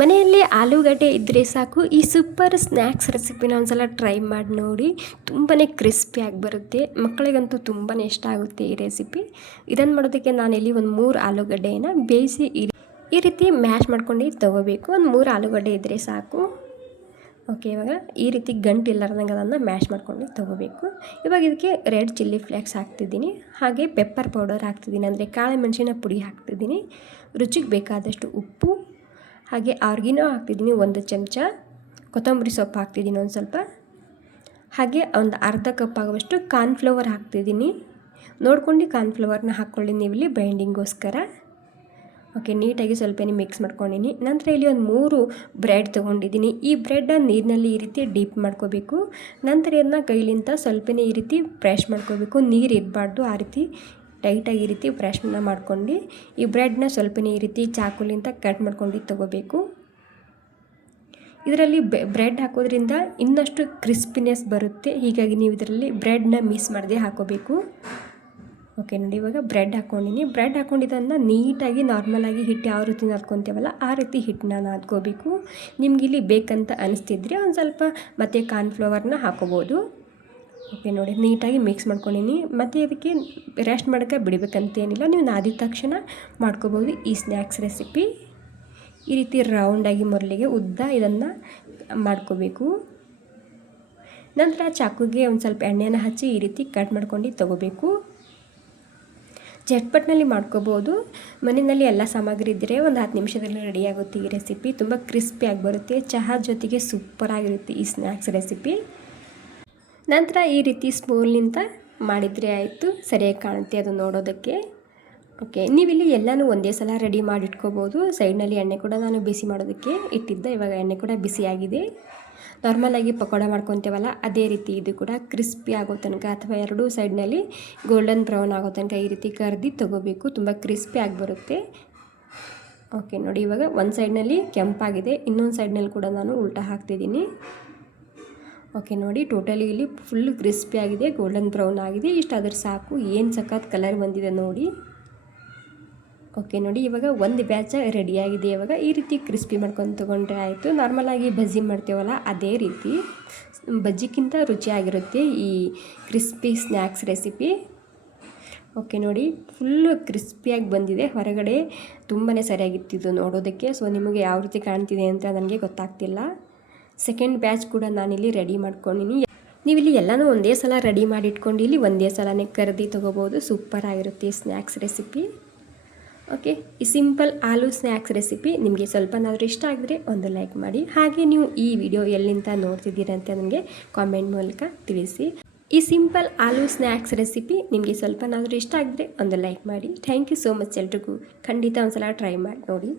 ಮನೆಯಲ್ಲಿ ಆಲೂಗಡ್ಡೆ ಇದ್ದರೆ ಸಾಕು, ಈ ಸೂಪರ್ ಸ್ನ್ಯಾಕ್ಸ್ ರೆಸಿಪಿನ ಒಂದ್ಸಲ ಟ್ರೈ ಮಾಡಿ ನೋಡಿ. ತುಂಬಾ ಕ್ರಿಸ್ಪಿಯಾಗಿ ಬರುತ್ತೆ, ಮಕ್ಕಳಿಗಂತೂ ತುಂಬಾ ಇಷ್ಟ ಆಗುತ್ತೆ ಈ ರೆಸಿಪಿ. ಇದನ್ನು ಮಾಡೋದಕ್ಕೆ ನಾನಿಲ್ಲಿ ಒಂದು 3 ಆಲೂಗಡ್ಡೆಯನ್ನು ಬೇಯಿಸಿ ಈ ರೀತಿ ಮ್ಯಾಶ್ ಮಾಡ್ಕೊಂಡು ತೊಗೋಬೇಕು. ಒಂದು 3 ಆಲೂಗಡ್ಡೆ ಇದ್ದರೆ ಸಾಕು. ಓಕೆ, ಇವಾಗ ಈ ರೀತಿ ಗಂಟು ಇಲ್ಲಾರ್ದಂಗೆ ಅದನ್ನು ಮ್ಯಾಶ್ ಮಾಡ್ಕೊಂಡು ತೊಗೋಬೇಕು. ಇವಾಗ ಇದಕ್ಕೆ ರೆಡ್ ಚಿಲ್ಲಿ ಫ್ಲೇಕ್ಸ್ ಹಾಕ್ತಿದ್ದೀನಿ, ಹಾಗೆ ಪೆಪ್ಪರ್ ಪೌಡರ್ ಹಾಕ್ತಿದ್ದೀನಿ, ಅಂದರೆ ಕಾಳು ಮೆಣಸಿನ ಪುಡಿ ಹಾಕ್ತಿದ್ದೀನಿ, ರುಚಿಗೆ ಬೇಕಾದಷ್ಟು ಉಪ್ಪು, ಹಾಗೆ ಆರ್ಗಿನೋ ಹಾಕ್ತಿದ್ದೀನಿ 1 ಚಮಚ, ಕೊತ್ತಂಬರಿ ಸೊಪ್ಪು ಹಾಕ್ತಿದ್ದೀನಿ ಒಂದು ಸ್ವಲ್ಪ, ಹಾಗೆ ಒಂದು ಅರ್ಧ ಕಪ್ ಆಗುವಷ್ಟು ಕಾರ್ನ್ಫ್ಲವರ್ ಹಾಕ್ತಿದ್ದೀನಿ. ನೋಡ್ಕೊಂಡು ಕಾರ್ನ್ಫ್ಲವರ್ನ ಹಾಕ್ಕೊಳ್ಳಿ ನೀವಿಲ್ಲಿ ಬೈಂಡಿಂಗೋಸ್ಕರ. ಓಕೆ, ನೀಟಾಗಿ ಸ್ವಲ್ಪ ಮಿಕ್ಸ್ ಮಾಡ್ಕೊಂಡಿನಿ. ನಂತರ ಇಲ್ಲಿ ಒಂದು 3 ಬ್ರೆಡ್ ತೊಗೊಂಡಿದ್ದೀನಿ. ಈ ಬ್ರೆಡ್ ನೀರಿನಲ್ಲಿ ಈ ರೀತಿ ಡೀಪ್ ಮಾಡ್ಕೋಬೇಕು. ನಂತರ ಇದನ್ನ ಕೈಲಿಂದ ಸ್ವಲ್ಪ ಈ ರೀತಿ ಪ್ರೆಶ್ ಮಾಡ್ಕೋಬೇಕು, ನೀರು ಇರಬಾರ್ದು, ಆ ರೀತಿ ಟೈಟಾಗಿ ಈ ರೀತಿ ಪ್ರೆಶ್ನ ಮಾಡ್ಕೊಂಡು ಈ ಬ್ರೆಡ್ನ ಸ್ವಲ್ಪ ಈ ರೀತಿ ಚಾಕುಲಿಂದ ಕಟ್ ಮಾಡ್ಕೊಂಡು ತೊಗೋಬೇಕು. ಇದರಲ್ಲಿ ಬ್ರೆಡ್ ಹಾಕೋದ್ರಿಂದ ಇನ್ನಷ್ಟು ಕ್ರಿಸ್ಪಿನೆಸ್ ಬರುತ್ತೆ, ಹೀಗಾಗಿ ನೀವು ಇದರಲ್ಲಿ ಬ್ರೆಡ್ನ ಮಿಸ್ ಮಾಡದೆ ಹಾಕೋಬೇಕು. ಓಕೆ ನೋಡಿ, ಇವಾಗ ಬ್ರೆಡ್ ಹಾಕ್ಕೊಂಡಿನಿ. ಬ್ರೆಡ್ ಹಾಕ್ಕೊಂಡಿದ್ದನ್ನು ನೀಟಾಗಿ ನಾರ್ಮಲಾಗಿ ಹಿಟ್ಟು ಯಾವ ರೀತಿ ನಾದ್ಕೊತೀವಲ್ಲ ಆ ರೀತಿ ಹಿಟ್ಟನ್ನ ನಾದ್ಕೋಬೇಕು. ನಿಮಗಿಲ್ಲಿ ಬೇಕಂತ ಅನಿಸ್ತಿದ್ರೆ ಒಂದು ಸ್ವಲ್ಪ ಮತ್ತು ಕಾರ್ನ್ಫ್ಲವರ್ನ ಹಾಕೋಬೋದು. ಓಕೆ ನೋಡಿ, ನೀಟಾಗಿ ಮಿಕ್ಸ್ ಮಾಡ್ಕೊಂಡಿನಿ. ಮತ್ತು ಇದಕ್ಕೆ ರೆಸ್ಟ್ ಮಾಡೋಕ್ಕೆ ಬಿಡಬೇಕಂತೇನಿಲ್ಲ, ನೀವು ನಾದಿದ ತಕ್ಷಣ ಮಾಡ್ಕೋಬೋದು ಈ ಸ್ನ್ಯಾಕ್ಸ್ ರೆಸಿಪಿ. ಈ ರೀತಿ ರೌಂಡಾಗಿ ಮೊದಲಿಗೆ ಉದ್ದ ಇದನ್ನು ಮಾಡ್ಕೋಬೇಕು. ನಂತರ ಚಾಕುಗೆ ಒಂದು ಸ್ವಲ್ಪ ಎಣ್ಣೆನ ಹಚ್ಚಿ ಈ ರೀತಿ ಕಟ್ ಮಾಡ್ಕೊಂಡು ತೊಗೋಬೇಕು. ಝಟ್ಪಟ್ನಲ್ಲಿ ಮಾಡ್ಕೋಬೋದು. ಮನೆಯಲ್ಲಿ ಎಲ್ಲ ಸಾಮಗ್ರಿ ಇದ್ದರೆ ಒಂದು 10 ನಿಮಿಷದಲ್ಲಿ ರೆಡಿಯಾಗುತ್ತೆ ಈ ರೆಸಿಪಿ. ತುಂಬ ಕ್ರಿಸ್ಪಿಯಾಗಿ ಬರುತ್ತೆ, ಚಹಾ ಜೊತೆಗೆ ಸೂಪರಾಗಿರುತ್ತೆ ಈ ಸ್ನ್ಯಾಕ್ಸ್ ರೆಸಿಪಿ. ನಂತರ ಈ ರೀತಿ ಸ್ಪೂನ್ನಿಂದ ಮಾಡಿದರೆ ಆಯಿತು, ಸರಿಯಾಗಿ ಕಾಣುತ್ತೆ ಅದು ನೋಡೋದಕ್ಕೆ. ಓಕೆ, ನೀವಿಲ್ಲಿ ಎಲ್ಲನೂ ಒಂದೇ ಸಲ ರೆಡಿ ಮಾಡಿಟ್ಕೋಬೋದು. ಸೈಡ್ನಲ್ಲಿ ಎಣ್ಣೆ ಕೂಡ ನಾನು ಬಿಸಿ ಮಾಡೋದಕ್ಕೆ ಇಟ್ಟಿದ್ದೆ, ಇವಾಗ ಎಣ್ಣೆ ಕೂಡ ಬಿಸಿಯಾಗಿದೆ. ನಾರ್ಮಲಾಗಿ ಪಕೋಡ ಮಾಡ್ಕೊತೀವಲ್ಲ ಅದೇ ರೀತಿ ಇದು ಕೂಡ ಕ್ರಿಸ್ಪಿ ಆಗೋ ತನಕ ಅಥವಾ ಎರಡೂ ಸೈಡ್ನಲ್ಲಿ ಗೋಲ್ಡನ್ ಬ್ರೌನ್ ಆಗೋ ತನಕ ಈ ರೀತಿ ಕರ್ದು ತೊಗೋಬೇಕು, ತುಂಬ ಕ್ರಿಸ್ಪಿ ಆಗಿ ಬರುತ್ತೆ. ಓಕೆ ನೋಡಿ, ಇವಾಗ ಒಂದು ಸೈಡ್ನಲ್ಲಿ ಕೆಂಪಾಗಿದೆ, ಇನ್ನೊಂದು ಸೈಡ್ನಲ್ಲಿ ಕೂಡ ನಾನು ಉಲ್ಟಾ ಹಾಕ್ತಿದ್ದೀನಿ. ಓಕೆ ನೋಡಿ, ಟೋಟಲಿ ಇಲ್ಲಿ ಫುಲ್ ಕ್ರಿಸ್ಪಿ ಆಗಿದೆ, ಗೋಲ್ಡನ್ ಬ್ರೌನ್ ಆಗಿದೆ. ಇಷ್ಟಾದರೆ ಸಾಕು, ಏನು ಸಖತ್ ಕಲರ್ ಬಂದಿದೆ ನೋಡಿ. ಓಕೆ ನೋಡಿ, ಇವಾಗ ಒಂದು ಬ್ಯಾಚ್ ರೆಡಿಯಾಗಿದೆ. ಇವಾಗ ಈ ರೀತಿ ಕ್ರಿಸ್ಪಿ ಮಾಡ್ಕೊಂಡು ತೊಗೊಂಡ್ರೆ ಆಯಿತು. ನಾರ್ಮಲಾಗಿ ಬಜ್ಜಿ ಮಾಡ್ತೀವಲ್ಲ ಅದೇ ರೀತಿ, ಬಜ್ಜಿಗಿಂತ ರುಚಿಯಾಗಿರುತ್ತೆ ಈ ಕ್ರಿಸ್ಪಿ ಸ್ನ್ಯಾಕ್ಸ್ ರೆಸಿಪಿ. ಓಕೆ ನೋಡಿ, ಫುಲ್ಲು ಕ್ರಿಸ್ಪಿಯಾಗಿ ಬಂದಿದೆ, ಹೊರಗಡೆ ತುಂಬಾ ಸರಿಯಾಗಿತ್ತಿದ್ದು ನೋಡೋದಕ್ಕೆ. ಸೊ ನಿಮಗೆ ಯಾವ ರೀತಿ ಕಾಣ್ತಿದೆ ಅಂತ ನನಗೆ ಗೊತ್ತಾಗ್ತಿಲ್ಲ. ಸೆಕೆಂಡ್ ಬ್ಯಾಚ್ ಕೂಡ ನಾನಿಲ್ಲಿ ರೆಡಿ ಮಾಡ್ಕೊಂಡಿನಿ. ನೀವಿಲ್ಲಿ ಎಲ್ಲನೂ ಒಂದೇ ಸಲ ರೆಡಿ ಮಾಡಿ ಇಟ್ಕೊಂಡು ಇಲ್ಲಿ ಒಂದೇ ಸಲನೇ ಕರ್ದು ತೊಗೋಬೋದು, ಸೂಪರಾಗಿರುತ್ತೆ ಈ ಸ್ನ್ಯಾಕ್ಸ್ ರೆಸಿಪಿ. ಓಕೆ, ಈ ಸಿಂಪಲ್ ಆಲೂ ಸ್ನ್ಯಾಕ್ಸ್ ರೆಸಿಪಿ ನಿಮಗೆ ಸ್ವಲ್ಪನಾದರೂ ಇಷ್ಟ ಆಗಿದ್ರೆ ಒಂದು ಲೈಕ್ ಮಾಡಿ. ಹಾಗೆ ನೀವು ಈ ವಿಡಿಯೋ ಎಲ್ಲಿಂದ ನೋಡ್ತಿದ್ದೀರಂತ ನನಗೆ ಕಾಮೆಂಟ್ ಮೂಲಕ ತಿಳಿಸಿ. ಈ ಸಿಂಪಲ್ ಆಲೂ ಸ್ನ್ಯಾಕ್ಸ್ ರೆಸಿಪಿ ನಿಮಗೆ ಸ್ವಲ್ಪನಾದರೂ ಇಷ್ಟ ಆಗಿದ್ರೆ ಒಂದು ಲೈಕ್ ಮಾಡಿ. ಥ್ಯಾಂಕ್ ಯು ಸೋ ಮಚ್ ಎಲ್ರಿಗೂ. ಖಂಡಿತ ಒಂದು ಸಲ ಟ್ರೈ ಮಾಡಿ ನೋಡಿ.